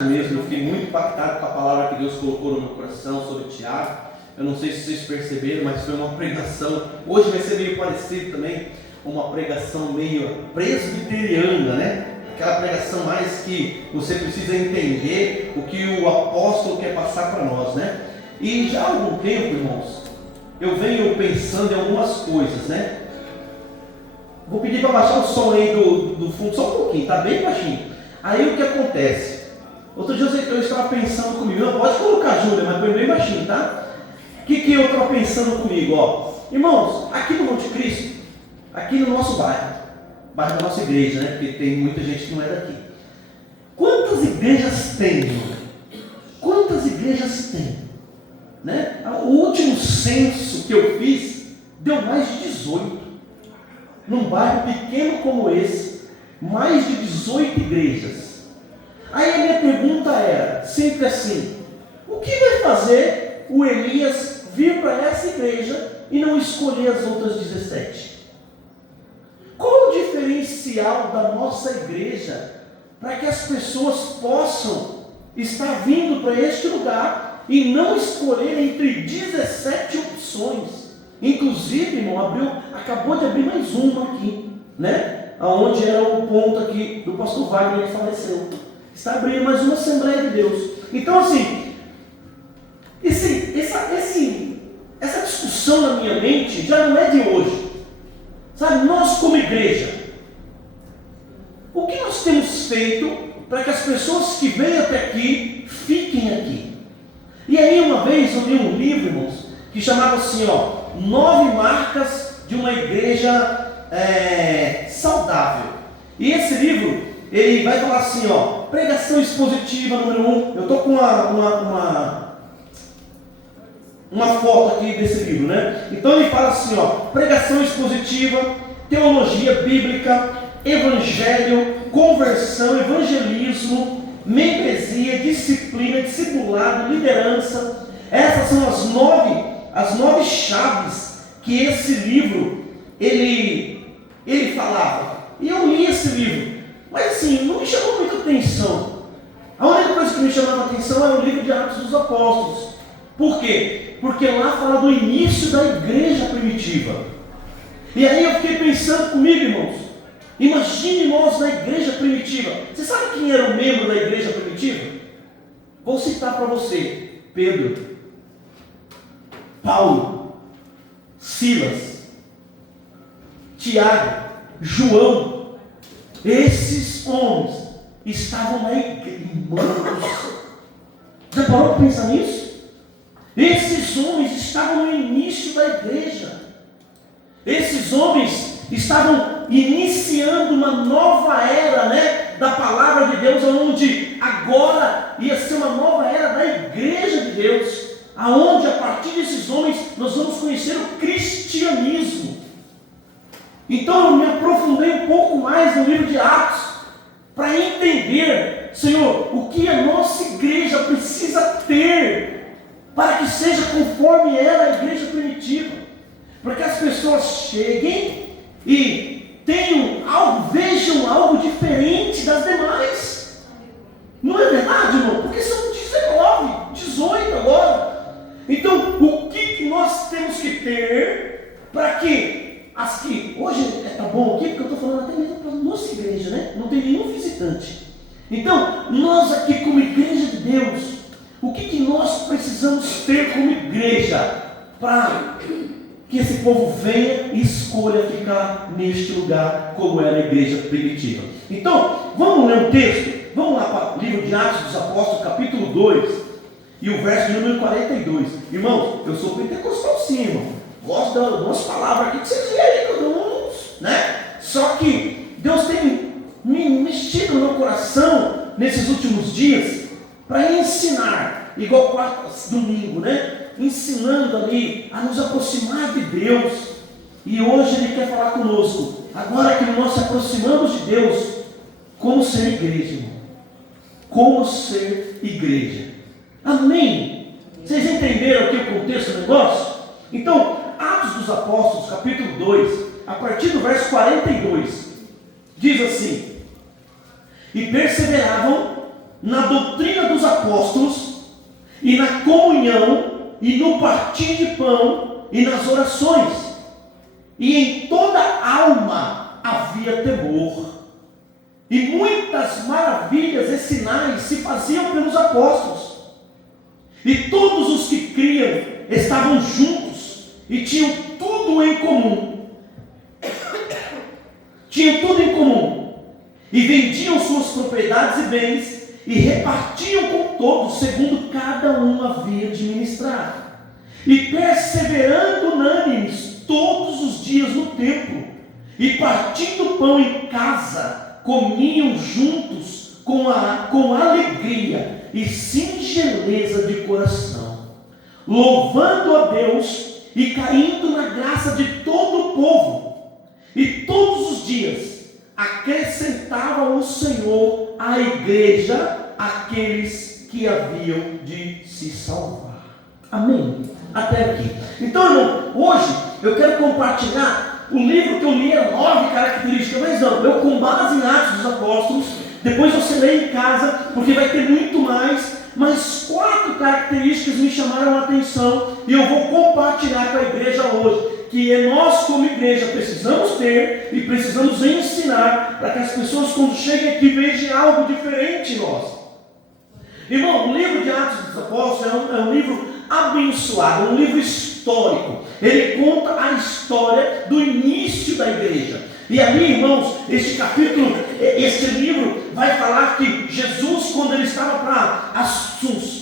Mesmo, eu fiquei muito impactado com a palavra que Deus colocou no meu coração sobre Tiago. Eu não sei se vocês perceberam, mas foi uma pregação. Hoje vai ser meio parecido também, uma pregação meio presbiteriana, né? Aquela pregação mais que você precisa entender o que o apóstolo quer passar para nós, né? E já há algum tempo, irmãos, eu venho pensando em algumas coisas, né? Vou pedir para baixar o som aí do fundo, só um pouquinho, tá bem baixinho. Aí o que acontece? Outro dia eu estava pensando comigo, não pode colocar Júlia, mas põe bem baixinho, tá? O que eu estava pensando comigo, ó? Irmãos, aqui no Monte Cristo, aqui no nosso bairro da nossa igreja, né? Porque tem muita gente que não é daqui. Quantas igrejas tem, irmão? Quantas igrejas tem? Né? O último censo que eu fiz deu mais de 18. Num bairro pequeno como esse, mais de 18 igrejas. Aí a minha pergunta era, sempre assim, o que vai fazer o Elias vir para essa igreja e não escolher as outras 17? Qual o diferencial da nossa igreja para que as pessoas possam estar vindo para este lugar e não escolher entre 17 opções? Inclusive, irmão, acabou de abrir mais uma aqui, né? Aonde era o ponto aqui do pastor Wagner que faleceu. Está abrindo mais uma Assembleia de Deus. Então, assim, essa discussão na minha mente já não é de hoje. Sabe, nós como igreja, o que nós temos feito para que as pessoas que vêm até aqui, fiquem aqui? E aí uma vez eu li um livro, irmãos, que chamava assim, ó, 9 marcas de uma igreja saudável. E esse livro, ele vai falar assim, ó, pregação expositiva número 1. Eu estou com uma foto aqui desse livro, né? Então ele fala assim, ó, pregação expositiva, teologia bíblica, evangelho, conversão, evangelismo, membresia, disciplina, discipulado, liderança. Essas são as nove chaves que esse livro ele falava. E eu li esse livro, mas assim, não me chamou muita atenção. A única coisa que me chamava a atenção era o livro de Atos dos Apóstolos. Por quê? Porque lá fala do início da igreja primitiva. E aí eu fiquei pensando comigo, irmãos, imagine nós na igreja primitiva. Você sabe quem era o membro da igreja primitiva? Vou citar para você: Pedro, Paulo, Silas, Tiago, João. Esses homens estavam na igreja. Já parou para pensar nisso? Esses homens estavam no início da igreja. Esses homens estavam iniciando uma nova era, né, da palavra de Deus, onde agora ia ser uma nova era da igreja de Deus, aonde a partir desses homens nós vamos conhecer o cristianismo. Então eu me aprofundei um pouco mais no livro de Atos, para entender, Senhor, o que a nossa igreja precisa ter, para que seja conforme era a igreja primitiva, para que as pessoas cheguem e vejam algo diferente das demais. Não é verdade, irmão? Porque são 19, 18 agora. Então, o que nós temos que ter para que as que hoje está bom aqui, porque eu estou falando até mesmo para a nossa igreja, né? Não tem nenhum visitante. Então, nós aqui como igreja de Deus, o que nós precisamos ter como igreja para que esse povo venha e escolha ficar neste lugar como era a igreja primitiva? Então, vamos ler um texto? Vamos lá para o livro de Atos dos Apóstolos, capítulo 2, e o verso número 42. Irmãos, eu sou pentecostal sim, irmão. Gosto das duas palavras aqui que vocês veem aí, cada um, né? Só que Deus tem me mexido no meu coração nesses últimos dias para ensinar, igual domingo, né? Ensinando ali a nos aproximar de Deus. E hoje Ele quer falar conosco, agora que nós se aproximamos de Deus, como ser igreja, irmão. Como ser igreja. Amém? Vocês entenderam aqui o contexto do negócio? Então, Atos dos Apóstolos, capítulo 2, a partir do verso 42, diz assim: e perseveravam na doutrina apóstolos, e na comunhão, e no partir de pão, e nas orações. E em toda alma havia temor. E muitas maravilhas e sinais se faziam pelos apóstolos. E todos os que criam estavam juntos e tinham tudo em comum. Tinham tudo em comum. E vendiam suas propriedades e bens e repartiam com todos, segundo cada um havia de ministrar. E perseverando unânimes todos os dias no templo, e partindo pão em casa, comiam juntos com alegria e singeleza de coração, louvando a Deus e caindo na graça de todo o povo. E todos os dias acrescentava o Senhor à igreja aqueles que haviam de se salvar. Amém? Até aqui. Então, irmão, hoje eu quero compartilhar o livro que eu li, 9 características, mas não, eu com base em Atos dos Apóstolos. Depois você lê em casa, porque vai ter muito mais. Mas 4 características me chamaram a atenção e eu vou compartilhar com a igreja hoje, que nós como igreja precisamos ter e precisamos ensinar para que as pessoas quando cheguem aqui vejam algo diferente em nós. Irmão, o livro de Atos dos Apóstolos é um livro abençoado, é um livro histórico. Ele conta a história do início da igreja. E ali, irmãos, este livro vai falar que Jesus, quando ele estava para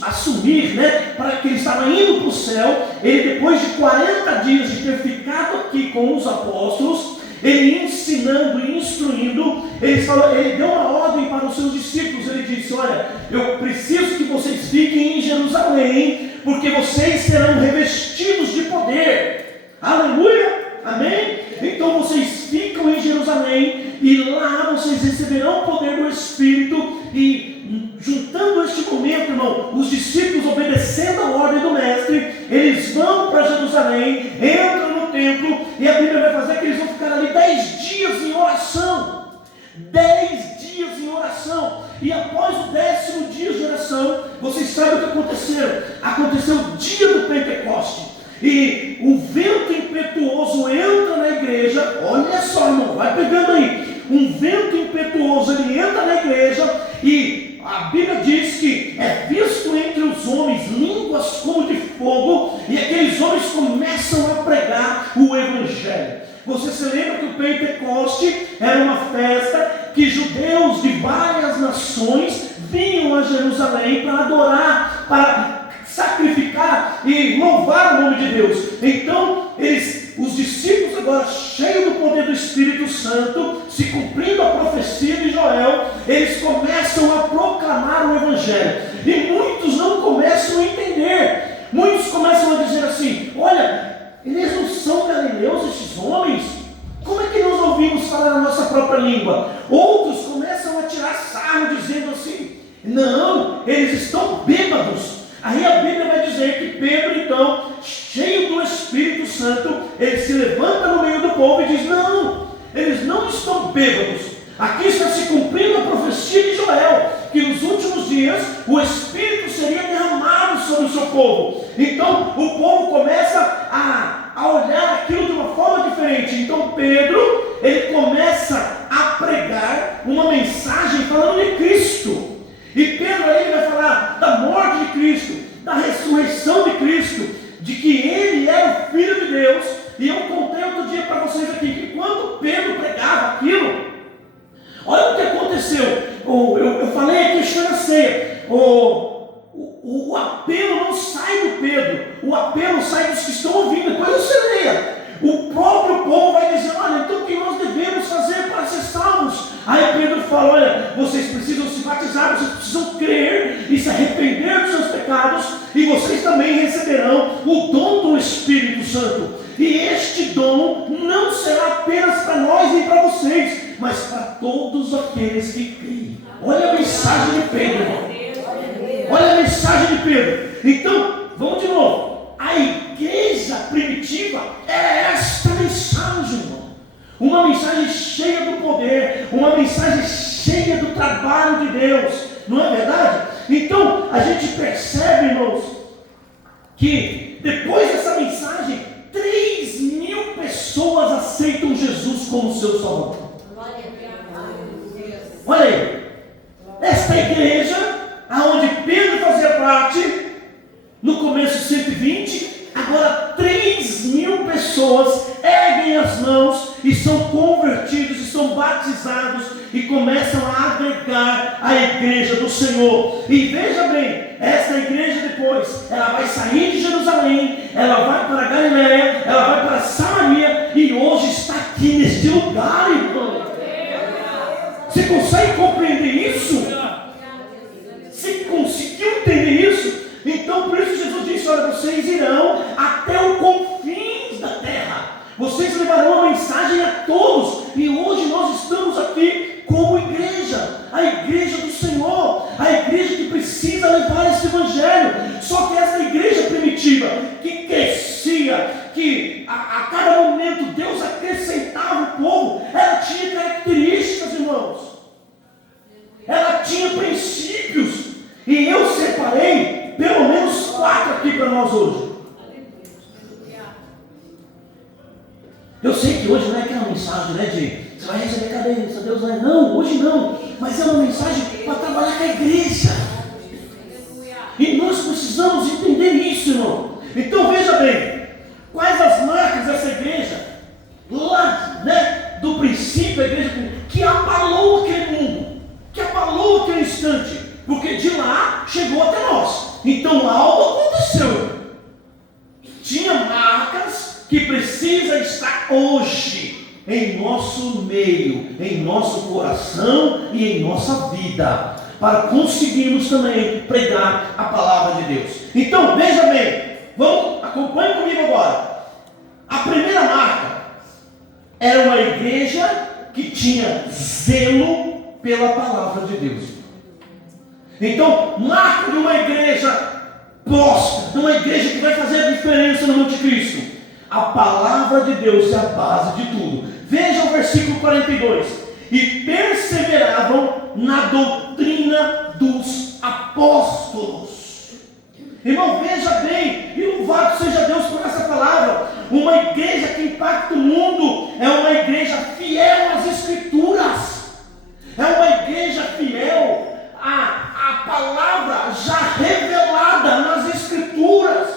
assumir, para que ele estava indo para o céu, ele depois de 40 dias de ter ficado aqui com os apóstolos, ele ensinando e instruindo, ele deu uma ordem para os seus discípulos. Ele disse: olha, eu preciso que vocês fiquem em Jerusalém, porque vocês serão revestidos de poder. Aleluia, amém? Então vocês ficam em Jerusalém e lá vocês receberão o poder do Espírito. E juntando este momento, irmão, os discípulos obedecendo a ordem do mestre, eles vão para Jerusalém, entram no templo, e a Bíblia vai fazer que eles vão ficar ali 10 dias em oração. 10 dias em oração. E após o 10º dia de oração, vocês sabem o que aconteceu? Aconteceu o dia do Pentecoste. E o vento impetuoso entra na igreja. Olha só, irmão, vai pegando aí. Um vento impetuoso, ele entra na igreja, e a Bíblia diz que é visto entre os homens línguas como de fogo, e aqueles homens começam a pregar o Evangelho. Você se lembra que o Pentecoste era uma festa que judeus de várias nações vinham a Jerusalém para adorar, para sacrificar e louvar o nome de Deus. Então, os discípulos agora, cheios do poder do Espírito Santo, se cumprindo a profecia de Joel, eles começam a proclamar o Evangelho. E muitos não começam a entender. Muitos começam a dizer assim: olha, eles não são galileus, esses homens? Como é que nós ouvimos falar a nossa própria língua? Outros começam a tirar sarro, dizendo assim: não, eles estão bêbados. Aí a Bíblia vai dizer que Pedro, então, cheio do Espírito Santo, ele se levanta no meio do povo e diz: não, eles não estão bêbados. Aqui está se cumprindo a profecia de Joel, que nos últimos dias o Espírito seria derramado sobre o seu povo. Então o povo começa a olhar aquilo de uma forma diferente. Então Pedro, ele começa a pregar uma mensagem falando de Cristo. E Pedro aí vai falar da morte de Cristo, da ressurreição de Cristo, de que ele é o Filho de Deus. E eu contei outro dia para vocês aqui que quando Pedro pregava aquilo, olha o que aconteceu. Eu falei aqui, estou na ceia. O apelo não sai do Pedro, o apelo sai dos que estão ouvindo. Depois você leia. O próprio povo vai dizer: olha, então o que nós devemos fazer para ser salvos? Aí Pedro fala: olha, vocês precisam se batizar, vocês precisam crer e se arrepender dos seus pecados, e vocês também receberão o dom do Espírito Santo. E este dom não será apenas para nós e para vocês, mas para todos aqueles que creem. Olha a mensagem de Pedro, irmão. Olha a mensagem de Pedro. Então, vamos de novo. A igreja primitiva era esta mensagem, irmão. Uma mensagem cheia do poder, uma mensagem cheia do trabalho de Deus. Não é verdade? Então, a gente percebe, irmãos, que depois dessa mensagem, 3.000 pessoas aceitam Jesus como seu Salvador. Olha aí, esta igreja, aonde Pedro fazia parte, no começo 120, agora 3.000 pessoas erguem as mãos e são convertidos, e são batizados e começam a agregar a igreja do Senhor. E veja bem, essa igreja depois, ela vai sair de Jerusalém, ela vai para Galiléia, ela vai para Samaria e hoje está aqui neste lugar, irmão. Você consegue compreender isso? Você conseguiu entender isso? Então por isso Jesus disse: olha, vocês irão até o confins da terra, vocês levarão a mensagem a todos. E hoje nós estamos aqui como igreja, a igreja do Senhor, a igreja que precisa levar esse evangelho. Só que essa igreja primitiva, que crescia, que a cada momento Deus acrescentava o povo, ela tinha características, irmãos, ela tinha princípios, e eu separei pelo menos 4 aqui para nós hoje. Eu sei que hoje não é aquela mensagem, né, de você vai receber cadência, Deus vai. Não, hoje não. Mas é uma mensagem para trabalhar com a igreja. E nós precisamos entender isso, irmão. Então veja bem, quais as marcas dessa igreja, lá, né, do princípio, a igreja que abalou aquele mundo, que abalou aquele instante, porque de lá chegou até nós. Então algo aconteceu. Tinha marcas que precisa estar hoje em nosso meio, em nosso coração e em nossa vida, para conseguirmos também pregar a palavra de Deus. Então veja bem, acompanhe comigo agora. A primeira marca era uma igreja que tinha zelo pela palavra de Deus. Então, marca de uma igreja próspera, de uma igreja que vai fazer a diferença no anticristo. A palavra de Deus é a base de tudo. Veja o versículo 42. E perseveravam na doutrina dos apóstolos. Irmão, veja bem, e louvado seja Deus por essa palavra. Uma igreja que impacta o mundo é uma igreja fiel às Escrituras. É uma igreja fiel à palavra já revelada nas Escrituras.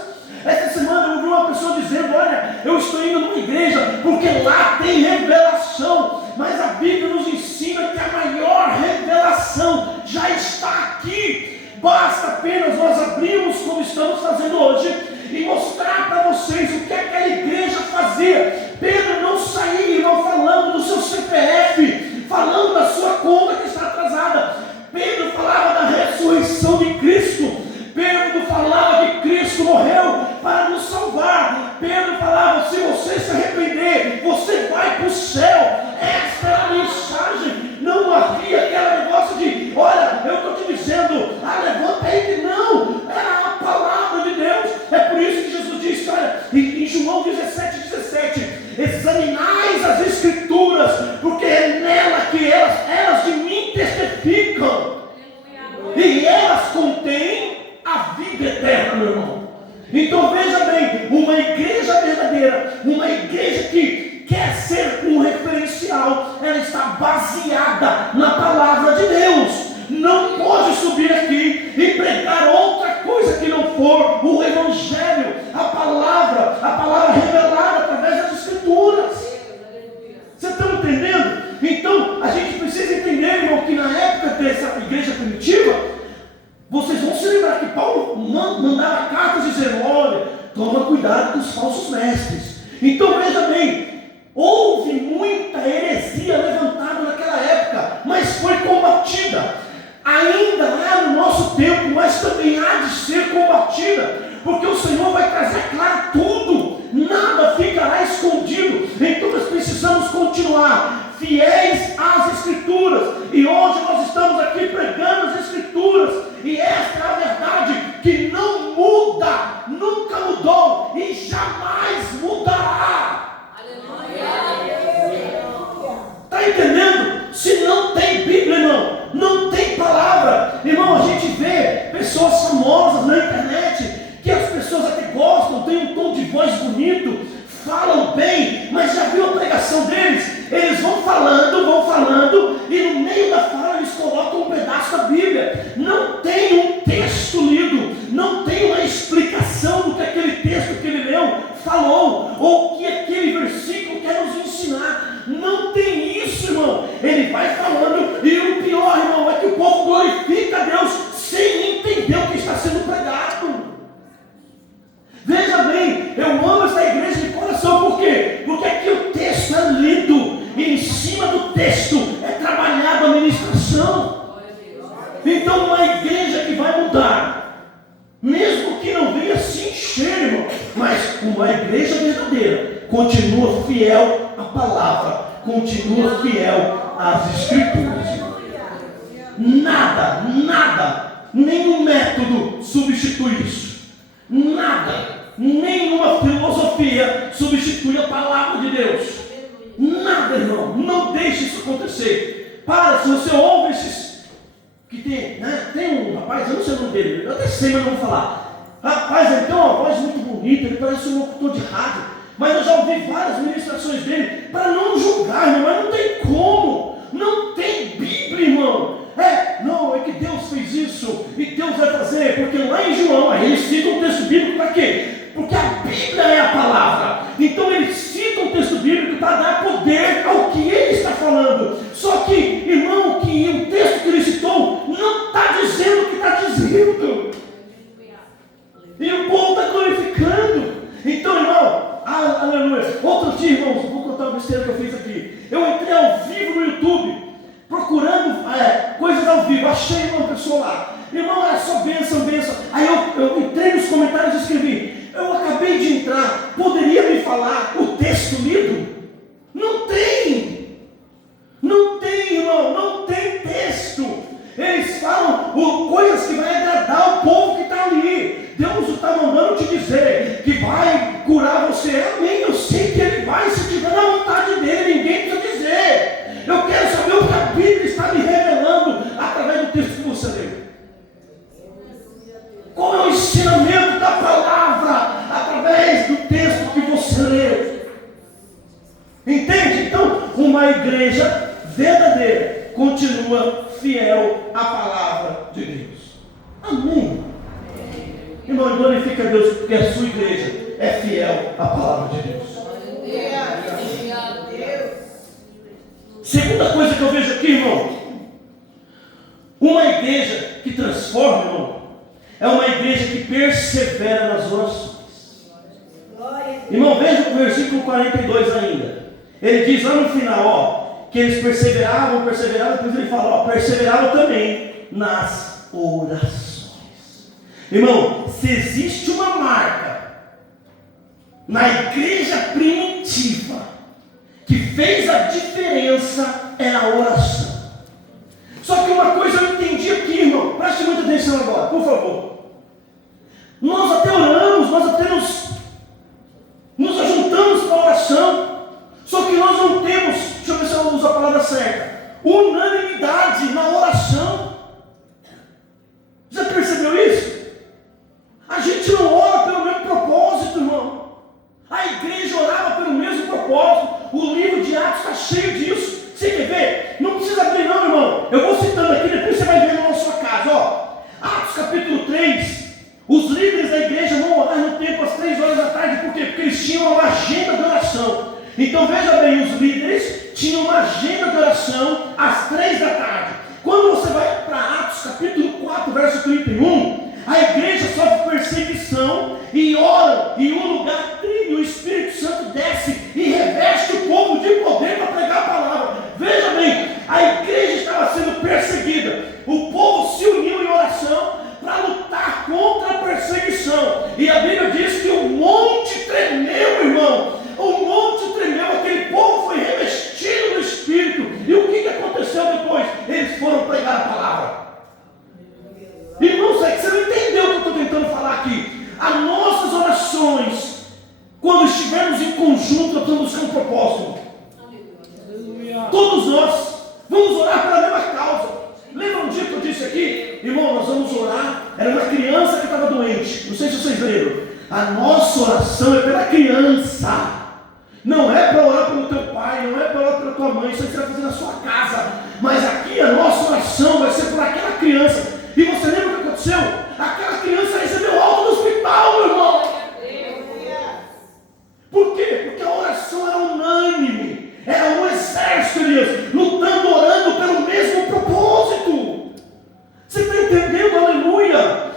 Essa semana eu ouvi uma pessoa dizendo: olha, eu estou indo numa igreja porque lá tem revelação. Mas a Bíblia nos ensina que a maior revelação já está aqui. Basta apenas nós abrirmos, como estamos fazendo hoje, e mostrar para vocês o que aquela igreja fazia. Pedro não saía, irmão, falando do seu CPF, falando da sua conta que está atrasada. Pedro falava da ressurreição de Cristo. Pedro falava que Cristo morreu para nos salvar. Pedro falava: se você se arrepender, você vai para o céu. Esta é a mensagem. Não havia aquele negócio de: olha, eu estou te dizendo, levanta aí, que não. Era a palavra de Deus. É por isso que Jesus disse, olha, em João 17:17, examinais as Escrituras, porque é nela que elas de mim testificam, e elas contêm a vida eterna, meu irmão. Então veja bem, uma igreja verdadeira, uma igreja que quer ser um referencial, ela está baseada na palavra de Deus. Não pode subir aqui e pregar outra coisa que não for o Evangelho, a palavra revelada através das Escrituras. Você está entendendo? Então a gente precisa entender, irmão, que na época dessa igreja primitiva, vocês vão se lembrar que Paulo mandava cartas dizendo: olha, toma cuidado com os falsos mestres. Então veja bem, houve muita heresia levantada naquela época, mas foi combatida. Ainda há no nosso tempo, mas também há de ser combatida, porque o Senhor vai trazer claro tudo, nada ficará escondido. Então nós precisamos continuar fiéis às Escrituras, e hoje nós estamos aqui pregando as Escrituras, e esta é a verdade que não muda, nunca mudou e jamais mudará. entender o que está sendo pregado. Veja bem, eu amo essa igreja de coração, por quê? Porque aqui o texto é lido, e em cima do texto é trabalhada a ministração. Então uma igreja que vai mudar, mesmo que não venha se encher, irmão, mas uma igreja verdadeira, continua fiel à palavra, continua fiel às escrituras. Nada, nenhum método substitui isso. Nada, nenhuma filosofia substitui a palavra de Deus. Nada, irmão, não deixe isso acontecer. Para, se você ouve esses que tem, né? Tem um rapaz, eu não sei o nome dele, eu até sei, mas não vou falar. Rapaz, ele tem uma voz muito bonita, ele parece um locutor de rádio, mas eu já ouvi várias ministrações dele, para não julgar, irmão, mas não tem como, não tem Bíblia, irmão. Não, é que Deus fez isso, e Deus vai fazer, porque lá em João, aí ele cita um texto bíblico para quê? Porque a Bíblia é a palavra. Então ele cita um texto bíblico para dar poder ao que ele está falando. Só que, irmão, que o texto que ele citou não está dizendo o que está dizendo. E o povo está glorificando. Então, irmão, aleluia. Outro dia, irmãos, vou contar uma besteira que eu fiz aqui. Eu entrei ao vivo no YouTube, procurando coisas ao vivo, achei uma pessoa lá, irmão, era só bênção. Aí eu entrei nos comentários e escrevi: eu acabei de entrar, poderia me falar o texto lido? Não tem, irmão, não tem texto. Eles falam coisas que vai agradar o povo que está ali. Deus está mandando te dizer que vai curar você. Amém, eu sei que Ele vai, se tiver na vontade dEle, ninguém precisa dizer. Eu quero saber o que a Bíblia está me revelando através do texto que você leu. Qual é o ensinamento da palavra através do texto que você leu? Entende? Então, uma igreja verdadeira continua fiel à palavra de Deus. Amém. Irmão, glorifica a Deus porque a sua igreja é fiel à palavra de Deus. Segunda coisa que eu vejo aqui, irmão, uma igreja que transforma, irmão, é uma igreja que persevera nas orações. Irmão, veja o versículo 42 ainda. Ele diz lá no final, que eles perseveravam, depois ele fala, perseveravam também nas orações. Irmão, se existe uma marca na igreja primitiva que fez a diferença, é a oração. Só que uma coisa eu entendi aqui, irmão, preste muita atenção agora, por favor. Nós até oramos, nós até nos ajuntamos para a oração, só que nós não temos, deixa eu ver se eu uso a palavra certa, unanimidade na oração. Já percebeu isso? A gente não ora pelo mesmo propósito, irmão. A igreja orava pelo mesmo propósito. O livro de Atos está cheio disso. Você quer ver? Não precisa abrir não, irmão. Eu vou citando aqui, depois você vai ver na sua casa. Atos capítulo 3. Os líderes da igreja vão orar no templo às 3 horas da tarde. Por quê? Porque eles tinham uma agenda de oração. Então veja bem, os líderes tinham uma agenda de oração às 3 da tarde. Quando você vai para Atos capítulo 4, verso 31, a igreja sofre perseguição e ora, e o lugar trilha, o Espírito Santo desce e reveste o povo de poder para pregar a palavra. Veja bem, a igreja estava sendo perseguida, o povo se uniu em oração para lutar contra a perseguição, e a Bíblia diz que o monte tremeu, irmão, o monte tremeu, aquele povo foi revestido do Espírito. E o que aconteceu depois? Eles foram pregar a palavra. Irmãos, é que você não entendeu o que eu estou tentando falar aqui. As nossas orações, quando estivermos em conjunto, nós vamos buscar um propósito. Todos nós vamos orar pela mesma causa. Lembra um dia que eu disse aqui, irmão, nós vamos orar, era uma criança que estava doente, não sei se vocês leram. A nossa oração é pela criança, não é para orar pelo teu pai, não é para orar pela tua mãe, isso aí você vai fazer na sua casa, mas aqui a nossa oração vai ser por aquela criança. E você lembra o que aconteceu? Aquela criança recebeu alta no hospital, meu irmão. Por quê? Porque a oração era unânime, era um exército, Elias, lutando, orando pelo mesmo propósito. Você está entendendo? Aleluia!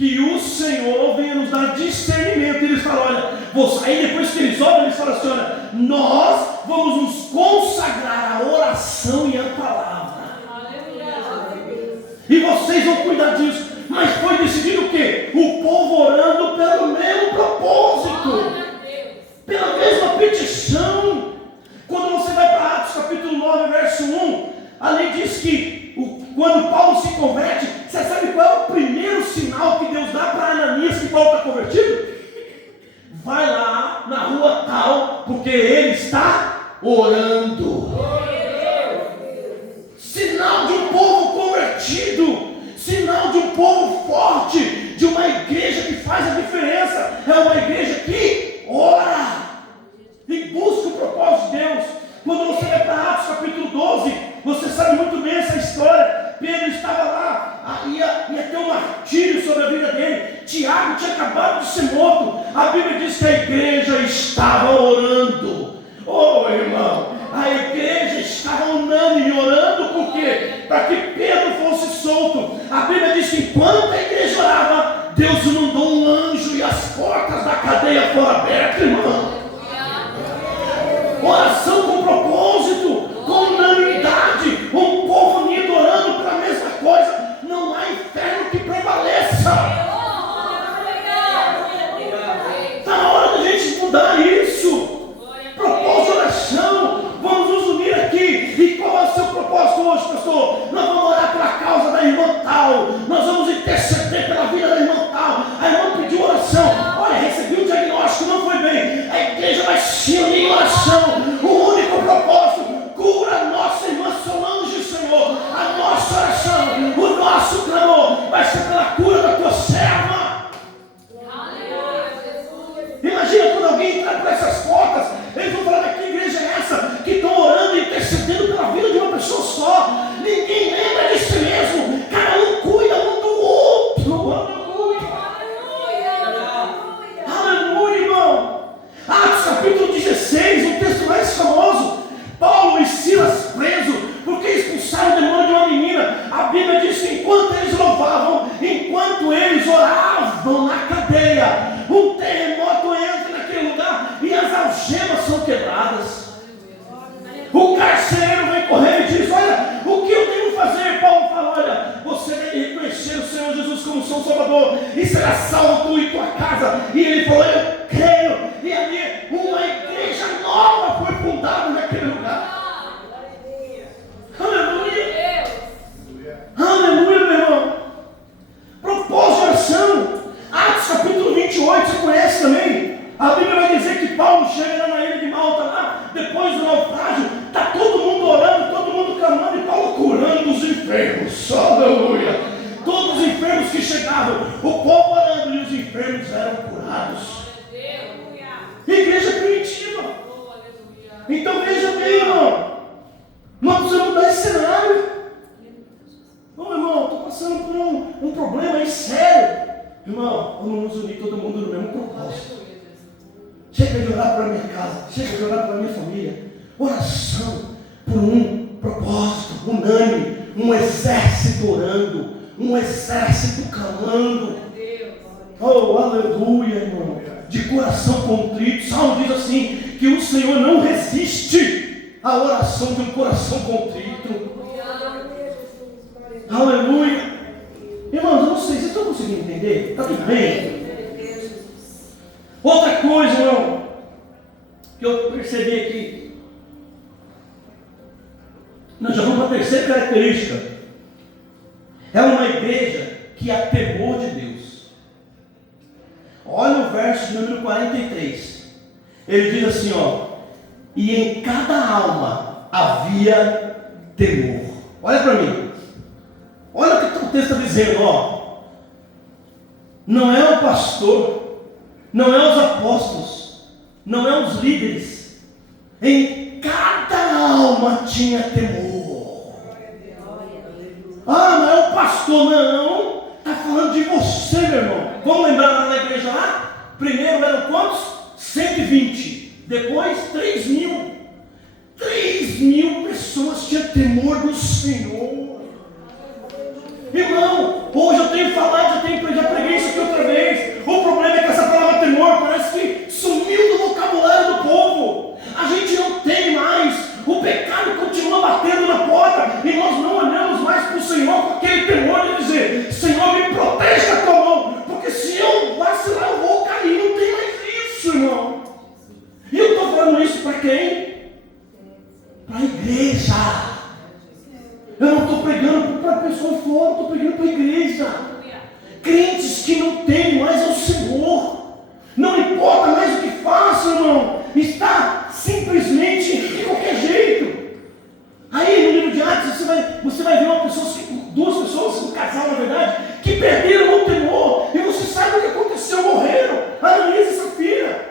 que o Senhor venha nos dar discernimento. Eles falam, olha, aí depois que eles oram, eles falam assim, olha, nós vamos nos consagrar à oração e à palavra. E vocês vão cuidar disso. Mas foi decidido o quê? O povo orando pelo mesmo propósito, pela mesma petição. Quando você vai para Atos capítulo 9, verso 1, ali diz que quando Paulo se converte, você sabe qual é o primeiro sinal que Deus dá para Ananias que Paulo está convertido? Vai lá na rua tal, porque ele está orando. Sinal de um povo convertido, sinal de um povo forte, de uma igreja que faz a diferença. É uma igreja que ora e busca o propósito de Deus. Quando você vai para Atos capítulo 12, você sabe muito bem essa história. Pedro estava lá, ia ter um martírio sobre a vida dele. Tiago tinha acabado de ser morto. A Bíblia diz que a igreja estava orando. Oh, irmão, a igreja estava unânime orando, por quê? Para que Pedro fosse solto. A Bíblia diz que enquanto a igreja orava, Deus mandou um anjo e as portas da cadeia foram abertas, irmão. Oração com propósito, com unanimidade, um povo unido orando pela mesma coisa. Não há inferno que prevaleça. Está na hora da gente mudar isso. Propósito de oração. Vamos nos unir aqui. E qual é o seu propósito hoje, pastor? Nós vamos orar pela causa da irmã tal. Nós vamos interceder pela vida da irmã tal. A irmã pediu oração. Olha, recebi um diagnóstico, não foi bem. A igreja vai se unir em oração. O único propósito: cura a nossa irmã Solange, Senhor. A nossa oração, o nosso clamor vai ser pela cura da tua serva. Imagina quando alguém entrar por essas portas, eles vão falar: que igreja é essa que estão orando e intercedendo pela vida de uma pessoa só? Ninguém lembra de si mesmo, cada um cuida um do outro. Aleluia, irmão. Atos capítulo 16, o texto mais famoso. Paulo e Silas presos porque expulsaram o demônio de uma menina. A Bíblia diz que enquanto eles louvavam, enquanto eles oravam na cadeia, um terremoto entra naquele lugar e as algemas são quebradas. O carcereiro vem correndo e diz: olha, o que eu devo fazer? Paulo fala: olha, você deve reconhecer o Senhor Jesus como seu Salvador e será salvo tu e tua casa. E ele falou: eu creio. E ali uma igreja nova foi fundada naquele lugar. Aleluia. Aleluia, meu irmão. Propósito de oração. Atos capítulo 28, você conhece também? A Bíblia vai dizer que Paulo chega lá na ilha de Malta, lá, depois do naufrágio, está todo mundo orando, todo mundo clamando, e Paulo curando os enfermos. Aleluia. Todos os enfermos que chegavam, o povo orando e os enfermos eram curados. Igreja primitiva. Então veja bem, irmão, nós precisamos mudar esse cenário. Ô, irmão, estou passando por um problema aí sério. Irmão, vamos nos unir todo mundo no mesmo propósito. Chega de orar para minha casa, chega de orar para minha família. Oração por um propósito unânime, um exército orando, um exército clamando. Oh, aleluia, irmão. De coração contrito. Salmo diz assim: que o Senhor não resiste à oração de um coração contrito. Aleluia. Irmãos, eu não sei, vocês estão conseguindo entender? Está tudo bem? Outra coisa, irmão, que eu percebi aqui. Nós já vamos para a terceira característica. É uma igreja que há temor de Deus. Olha o verso número 43. Ele diz assim, ó: e em cada alma havia temor. Olha para mim. Olha o que o texto está dizendo, ó. Não é o pastor, não é os apóstolos, não é os líderes. Em cada alma tinha temor. Ah, não é o pastor, não. Está falando de você, meu irmão. Vamos lembrar lá na igreja lá? Primeiro eram quantos? 120. Depois 3.000. 3.000 pessoas tinham temor do Senhor. Irmão, hoje eu tenho falado, já preguei isso aqui crentes que não temem mais ao Senhor, não importa mais o que façam, irmão, está simplesmente de qualquer jeito. Aí no livro de Atos você vai ver uma pessoa, duas pessoas, um casal na verdade, que perderam o temor, e você sabe o que aconteceu, morreram, Ananias e Safira,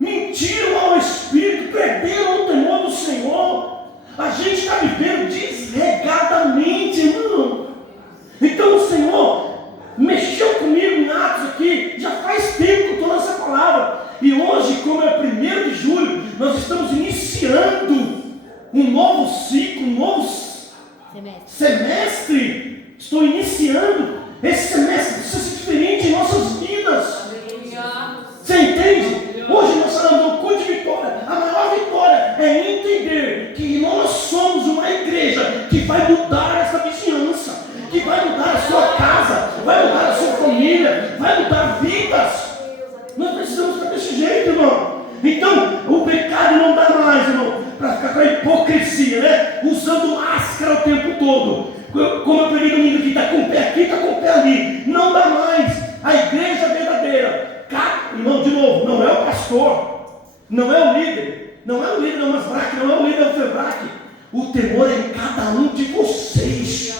mentiram ao Espírito, perderam o temor do Senhor. A gente está vivendo desregadamente, irmão. Então o Senhor mexeu comigo em Atos aqui, já faz tempo que eu estou nessa palavra, e hoje, como é 1º de julho, nós estamos iniciando um novo ciclo, um novo semestre. Estou iniciando. Esse semestre precisa ser diferente em nossas vidas. Você entende? Hoje nós falamos do culto de vitória. A maior vitória é entender que nós somos uma igreja que vai mudar essa vizinhança, que vai mudar a sua casa, vai mudar a sua família, vai mudar vidas. Nós precisamos estar desse jeito, irmão. Então, o pecado não dá mais, irmão, para ficar com a hipocrisia, né? Usando máscara o tempo todo. Como eu peguei domingo aqui, está com o pé aqui, está com o pé ali. Não dá mais. A igreja verdadeira, irmão, de novo, não é o pastor, não é o líder, não é o líder da Masbrac, não é o líder da Febrac. O temor é em cada um de vocês.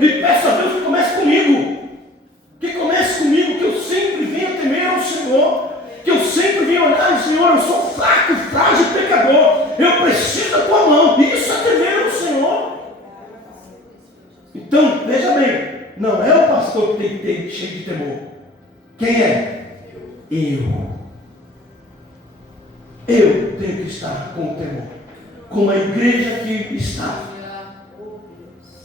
E peço a Deus que comece comigo. Que comece comigo, que eu sempre venha temer ao Senhor. Que eu sempre venha olhar, Senhor, eu sou fraco, frágil, pecador. Eu preciso da tua mão. Isso é temer ao Senhor. Então, veja bem, não é o pastor que tem que ter cheio de temor. Quem é? Eu tenho que estar com o temor, como a igreja que estava.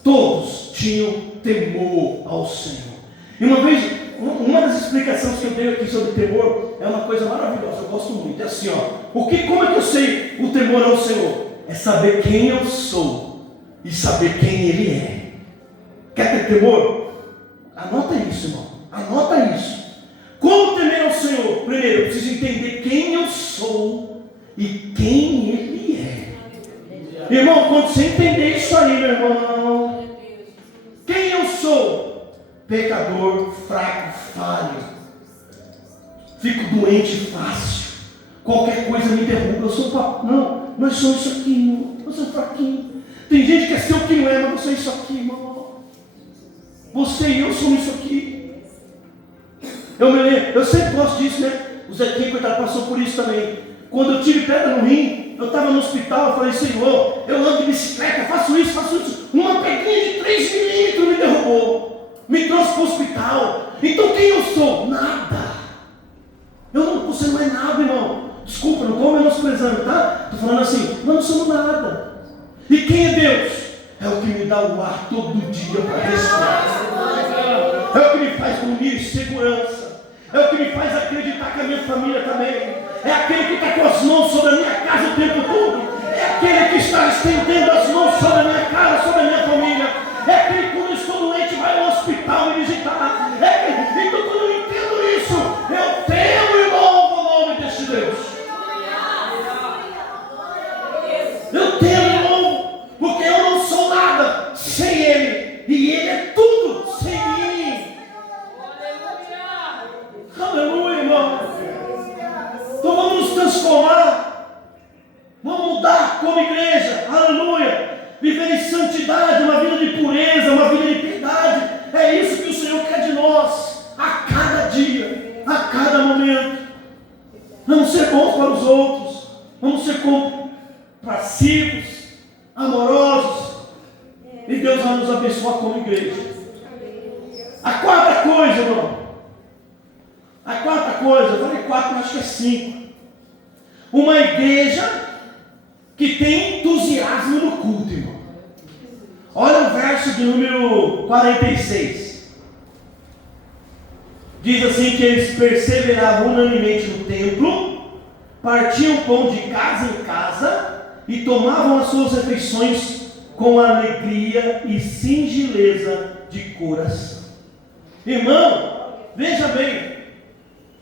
Todos tinham temor ao Senhor. E uma vez, uma das explicações que eu dei aqui sobre temor é uma coisa maravilhosa, eu gosto muito. É assim, como é que eu sei o temor ao Senhor? É saber quem eu sou e saber quem Ele é. Quer ter temor? Anota isso, irmão. Anota isso. Como temer ao Senhor? Primeiro, eu preciso entender quem eu sou e quem Ele é. Irmão, quando você entender isso aí, meu irmão, quem eu sou? Pecador, fraco, falho. Fico doente fácil. Qualquer coisa me derruba. Eu sou não, nós somos isso aqui, irmão. Eu sou fraquinho. Tem gente que é ser o que não é, mas você é isso aqui, irmão. Você e eu somos isso aqui. Eu sempre gosto disso, né? O Zequinha, coitado, passou por isso também. Quando eu tive pedra no rim, eu estava no hospital, eu falei, Senhor, eu ando de bicicleta, faço isso. Uma pedrinha de 3 milímetros me derrubou, me trouxe para o hospital. Então quem eu sou? Nada. Você não é nada, irmão. Desculpa, não estou menosprezando, tá? Estou falando assim, nós não somos nada. E quem é Deus? É o que me dá o ar todo dia para respirar. É o que me faz dormir em segurança. É o que me faz acreditar que a minha família também. É aquele que está com as mãos sobre a minha casa o tempo todo. É aquele que está estendendo as mãos sobre a minha casa, sobre a minha família. É aquele que quando eu estou doente vai ao hospital me visitar. Então quando eu entendo isso, eu temo, irmão, o nome desse Deus. Eu temo, irmão, porque eu não sou nada sem Ele. E Ele é tudo sem mim. Aleluia, irmão. Então vamos nos transformar. Vamos mudar como igreja. Aleluia. Viver em santidade, uma vida de pureza, uma vida de piedade. É isso que o Senhor quer de nós. A cada dia, a cada momento. Vamos ser bons para os outros. Vamos ser compassivos, amorosos. E Deus vai nos abençoar como igreja. A quarta coisa, irmão. A quarta coisa, eu falei 4, mas acho que é 5. Uma igreja que tem entusiasmo no culto, irmão. Olha o verso de número 46. Diz assim que eles perseveravam unanimemente no templo, partiam pão de casa em casa e tomavam as suas refeições com alegria e singeleza de coração. Irmão, veja bem,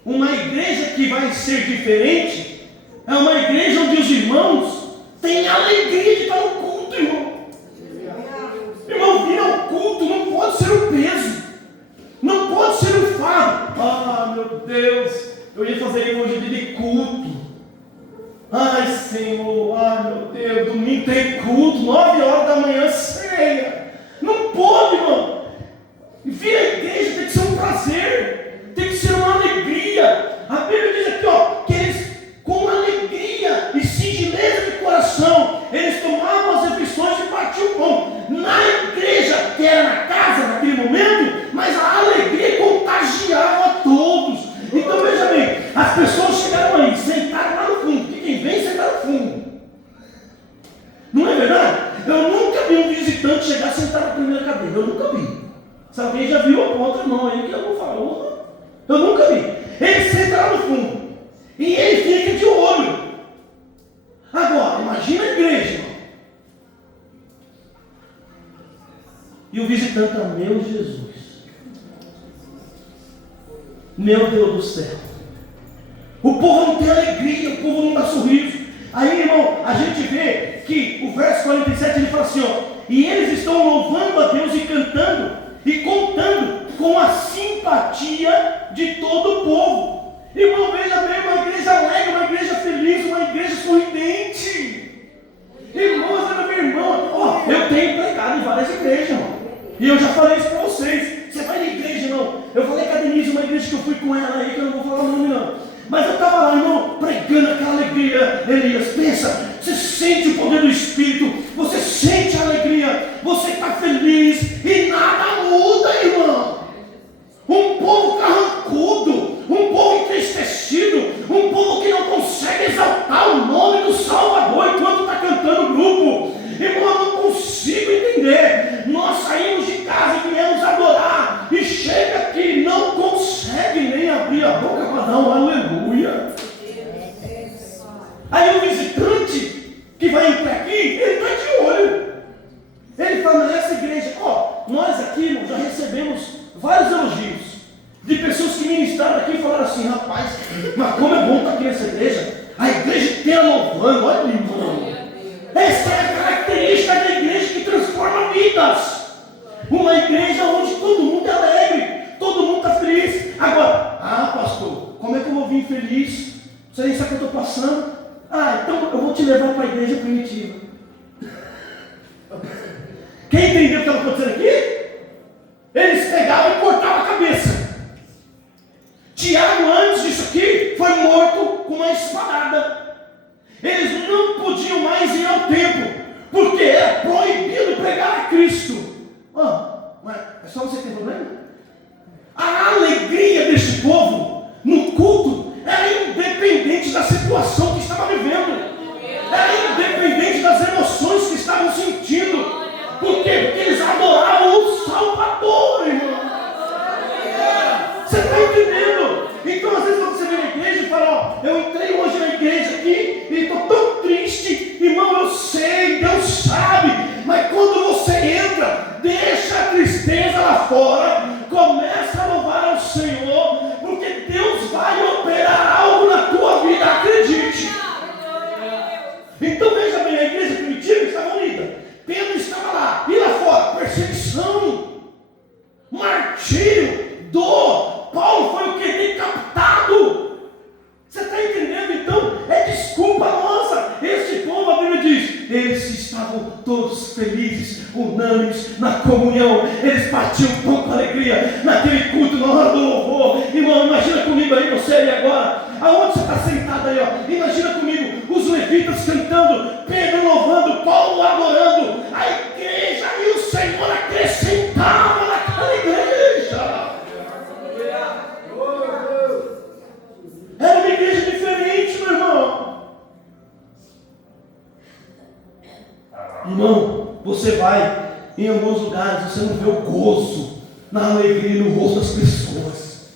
uma igreja que vai ser diferente é uma igreja onde os irmãos têm alegria de estar no culto, irmão. Irmão, vir ao culto não pode ser um peso. meu Deus, eu ia fazer isso hoje de culto. Ai, Senhor, ai, meu Deus, domingo tem culto, 9 horas da manhã, ceia. Não pode, irmão. Vir à igreja tem que ser um prazer, tem que ser uma alegria. A Bíblia diz aqui, ó, que eles, com alegria e singeleza de coração, eles tomavam as refeições e partiam o pão. Na igreja, que era na casa naquele momento, mas a alegria contagiava a todos. Então veja bem, as pessoas chegaram aí, sentaram lá no fundo, porque quem vem senta no fundo. Não é verdade? Eu nunca vi um visitante chegar sentado na primeira cadeira, eu nunca vi. Se alguém já viu com outra mão aí que eu não falo, eu nunca vi. Ele senta lá no fundo e ele fica de olho. Agora, imagina a igreja, irmão. E o visitante está, meu Jesus, meu Deus do céu, o povo não tem alegria, o povo não dá sorriso. Aí, irmão, a gente vê que o verso 47 ele fala assim, ó, e eles estão louvando a Deus e cantando e contando com a simpatia de todo o povo. Irmão, veja bem, uma igreja alegre, uma igreja feliz, uma igreja sorridente. Irmãos, meu irmão, ó, eu tenho pregado em várias igrejas, irmão. E eu já falei isso para vocês. Você vai na igreja, irmão. Eu falei com a Denise, uma igreja que eu fui com ela aí, que eu não vou falar o nome não. Mas eu estava lá, irmão, pregando aquela alegria. Elias, pensa, você sente o poder do Espírito, você sente a alegria, você está feliz e nada muda, irmão. Um povo carrancudo, um povo entristecido, um povo que não consegue exaltar o nome do Salvador enquanto está cantando o grupo. Irmão, eu não consigo entender. Nós saímos de casa e viemos adorar, e chega aqui, não consegue nem abrir a boca para dar um aleluia. Aí o visitante que vai entrar aqui, ele está de olho. Ele fala, nessa igreja, ó, nós aqui, irmão, já recebemos vários elogios de pessoas que ministraram aqui e falaram assim, rapaz, mas como é bom estar aqui nessa igreja. A igreja inteira louvando, olha, irmão. Essa é a característica da igreja que transforma vidas. Uma igreja onde todo mundo é alegre, todo mundo está feliz. Agora, pastor, como é que eu vou vir feliz? Você nem sabe o que eu estou passando? Então eu vou te levar para a igreja primitiva. Quem entendeu o que estava acontecendo aqui? Eles pegavam e cortavam a cabeça. Tiago, antes disso aqui, foi morto com uma espadada. Eles não podiam mais ir ao templo, porque era proibido pregar a Cristo. É só você que tem problema? A alegria deste povo no culto era independente da situação que estava vivendo, era independente das emoções que estavam sentindo. Por quê? Porque eles adoravam o Salvador, irmão. Você está entendendo? Então, às vezes, quando você vem na igreja e fala, eu entrei hoje na igreja aqui e estou tão triste, irmão, eu sei, Deus sabe, mas quando você entra, deixa a tristeza lá fora, começa a louvar ao Senhor, porque Deus vai operar algo na tua vida, acredite. Então, veja bem, a igreja primitiva estava unida, Pedro estava lá, e lá fora, perseguição, martírio, dor. Paulo foi o que? Decapitado. Você está entendendo? Então, é desculpa nossa. Este povo, a Bíblia diz, eles estavam todos felizes, unânimes na comunhão. Eles partiam pão com alegria naquele culto, na hora do louvor. Irmão, imagina comigo aí, você aí agora. Aonde você está sentado aí, ó? Imagina comigo os levitas cantando, Pedro louvando, Paulo adorando, a igreja e o Senhor acrescentava naquela igreja. Era uma igreja diferente, meu irmão. Irmão, você vai em alguns lugares, você não vê o gozo na alegria no rosto das pessoas.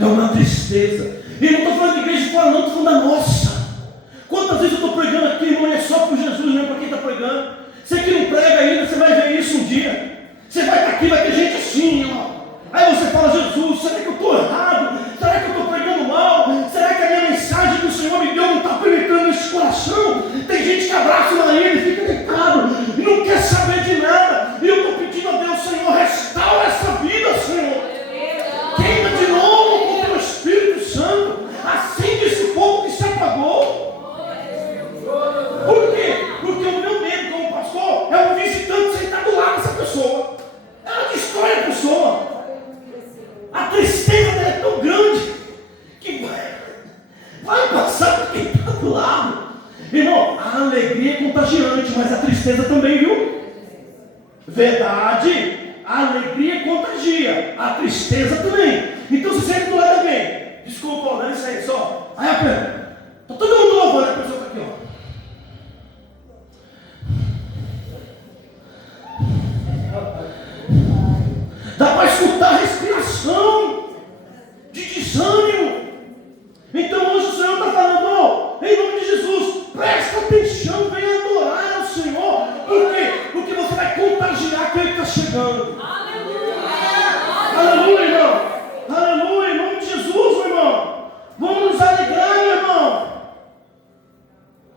É uma tristeza. E não estou falando de igreja de fora, não, estou falando da nossa. Quantas vezes eu estou pregando aqui, irmão, e é só para Jesus, não é para quem está pregando. Você que não prega ainda, você vai ver isso um dia. Você vai estar aqui, vai ter gente assim, ó. Aí você fala, Jesus, será que eu estou errado? Será que eu estou pregando mal? Será que a minha mensagem que o Senhor me deu não está penetrando nesse coração? Tem gente que abraça o marido e fica deitado e não quer saber de nada. E eu estou pedindo a Deus, Senhor, restaura essa vida, Senhor. Queima de novo, tristeza também, viu? Verdade. A alegria contagia, a tristeza também. Então você sente do lado de alguém. Desculpa, olha isso aí, só. Aí a pena. Está todo mundo louvando, a pessoa está aqui, ó. Dá para escutar a respiração de desânimo. Então hoje o Senhor está falando, ó, em nome de Jesus, presta atenção, venha adorar ao Senhor. Por quê? Porque você vai contagiar quem está chegando. Aleluia, irmão. Aleluia, em nome de Jesus, meu irmão. Vamos nos alegrar, meu irmão.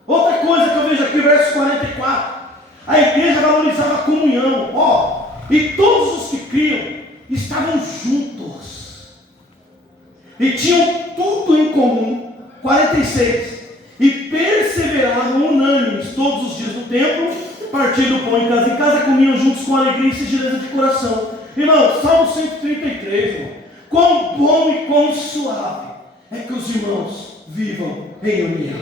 Outra coisa que eu vejo aqui, verso 44. A igreja valorizava a comunhão. Ó, e todos os que criam estavam juntos. E tinham tudo em comum. 46. E perseveravam unânimes todos os dias no templo, partindo o pão em casa, comiam juntos com alegria e singeleza de coração. Irmão, Salmo 133, irmão. Quão bom e quão suave é que os irmãos vivam em união.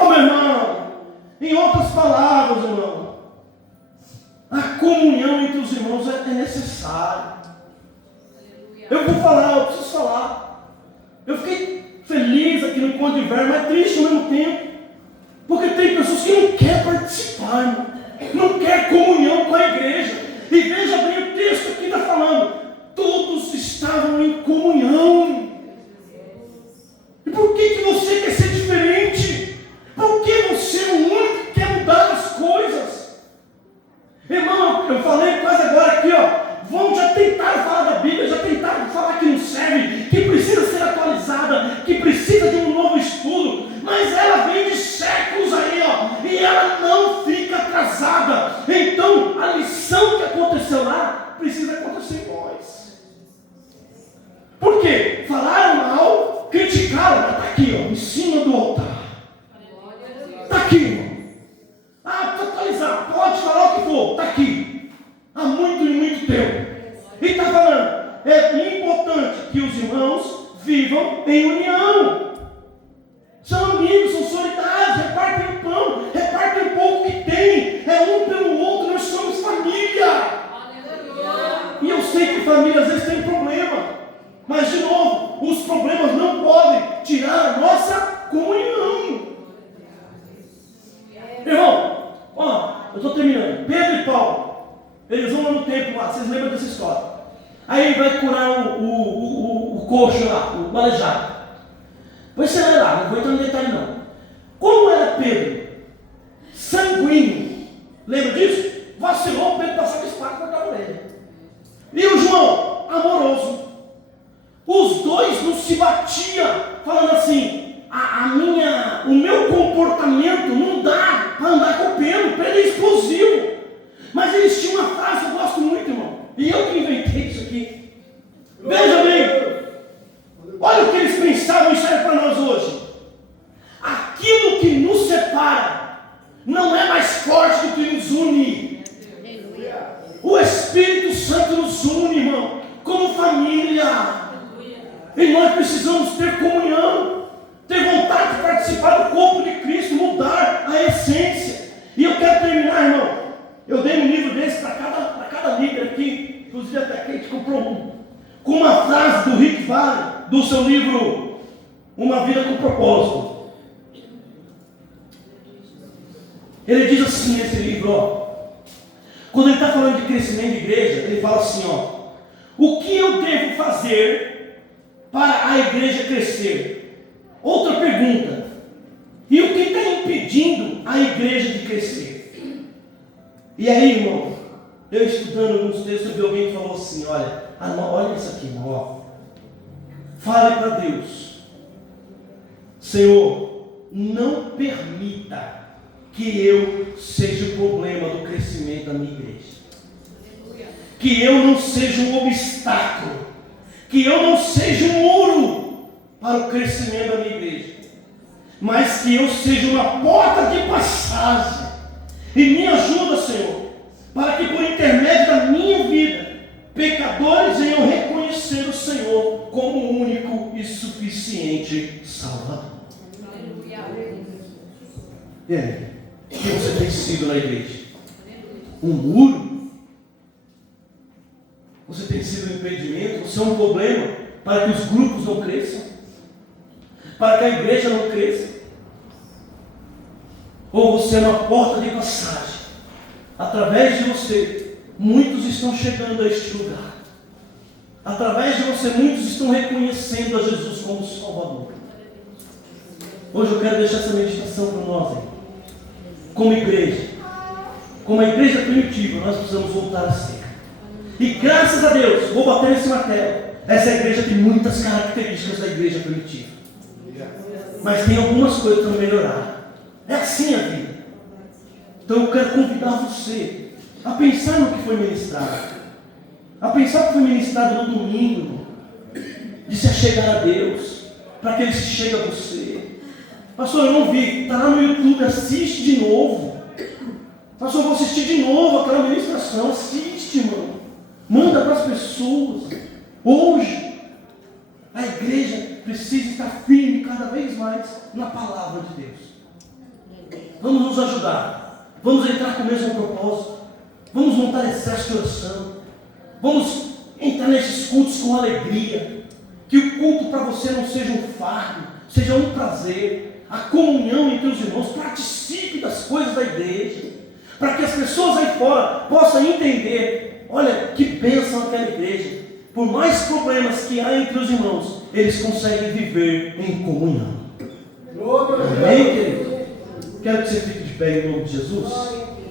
Ô meu irmão, em outras palavras, irmão, a comunhão entre os irmãos é necessária. Eu vou falar, eu preciso falar. Eu fiquei feliz aqui no encontro de inverno, mas triste ao mesmo tempo. Porque tem pessoas que não querem participar, irmão. Não querem comunhão com a igreja. E veja bem, o texto aqui está falando, todos estavam em comunhão. E por que você quer ser diferente? Por que você é o único que quer mudar as coisas? Irmão, eu falei quase agora aqui, ó. Já tentaram falar da Bíblia, já tentaram falar que não serve, que precisa ser atualizada, que precisa de um novo estudo, mas ela vem de séculos aí, ó, e ela não fica atrasada. Então, a lição que aconteceu lá precisa acontecer em nós. Por quê? Falaram mal, criticaram, mas está aqui, ó, em cima do altar. Está aqui, irmão. Precisa atualizar, pode falar o que for, está aqui. Há muito e muito tempo. E está falando, é importante que os irmãos vivam em união. São amigos, são solidários, repartem o pão, repartem o pouco que tem. É um pelo outro, nós somos família. E eu sei que família às vezes tem problema. Mas de novo, os problemas não podem tirar a nossa comunhão. Irmão, ó, eu estou terminando. Pedro e Paulo, eles vão lá no templo lá, vocês lembram dessa história? Aí ele vai curar o coxo lá, o aleijado. Depois você vai lá, não vou entrar no detalhe não. Como era Pedro? Sanguíneo. Lembra disso? Vacilou, Pedro passava a espada e cortava a orelha. E o João? Amoroso. Os dois não se batiam, falando assim, o meu comportamento não dá para andar com o Pedro é explosivo. Mas eles tinham uma frase que eu gosto muito, irmão. E eu que inventei isso aqui. Veja bem. Olha o que eles pensavam e serve para nós hoje. Aquilo que nos separa não é mais forte do que nos une. O Espírito Santo nos une, irmão, como família. E nós precisamos ter comunhão, ter vontade de participar do corpo de Cristo, mudar a essência. E eu quero terminar, irmão. Eu dei um livro desse para cada líder aqui, inclusive até que a gente comprou um, com uma frase do Rick Warren, do seu livro Uma Vida com Propósito. Ele diz assim nesse livro, ó, quando ele está falando de crescimento de igreja, ele fala assim, ó, o que eu devo fazer para a igreja crescer? Outra pergunta, e o que está impedindo a igreja de crescer? E aí, irmão, eu estudando alguns textos, eu vi alguém que falou assim, olha isso aqui, irmão, ó. Fale para Deus, Senhor, não permita que eu seja o problema do crescimento da minha igreja. Que eu não seja um obstáculo, que eu não seja um muro para o crescimento da minha igreja, mas que eu seja uma porta de passagem. E me ajuda, Senhor, para que por intermédio da minha vida, pecadores venham reconhecer o Senhor como o único e suficiente Salvador. E aí, o que você tem tem sido na igreja? Um muro? Você tem sido um impedimento? Você é um problema para que os grupos não cresçam? Para que a igreja não cresça? Ou você é uma porta de passagem? Através de você, muitos estão chegando a este lugar. Através de você, muitos estão reconhecendo a Jesus como Salvador. Hoje eu quero deixar essa meditação para nós, hein? Como igreja, como a igreja primitiva, nós precisamos voltar a ser. E graças a Deus, vou bater nesse martelo, essa igreja tem muitas características da igreja primitiva. Mas tem algumas coisas para melhorar. É assim a vida. Então eu quero convidar você a pensar no que foi ministrado. A pensar no que foi ministrado no domingo. De se achegar a Deus. Para que Ele se chegue a você. Pastor, eu não vi. Está lá no YouTube, assiste de novo. Pastor, eu vou assistir de novo aquela ministração. Assiste, mano. Manda para as pessoas. Hoje, a igreja precisa estar firme cada vez mais na palavra de Deus. Vamos nos ajudar. Vamos entrar com o mesmo propósito. Vamos montar exército de oração. Vamos entrar nesses cultos com alegria. Que o culto para você não seja um fardo, seja um prazer. A comunhão entre os irmãos. Participe das coisas da igreja. Para que as pessoas aí fora possam entender. Olha, que bênção aquela igreja. Por mais problemas que há entre os irmãos, eles conseguem viver em comunhão. Amém, querido? Quero que você fique de pé em nome de Jesus.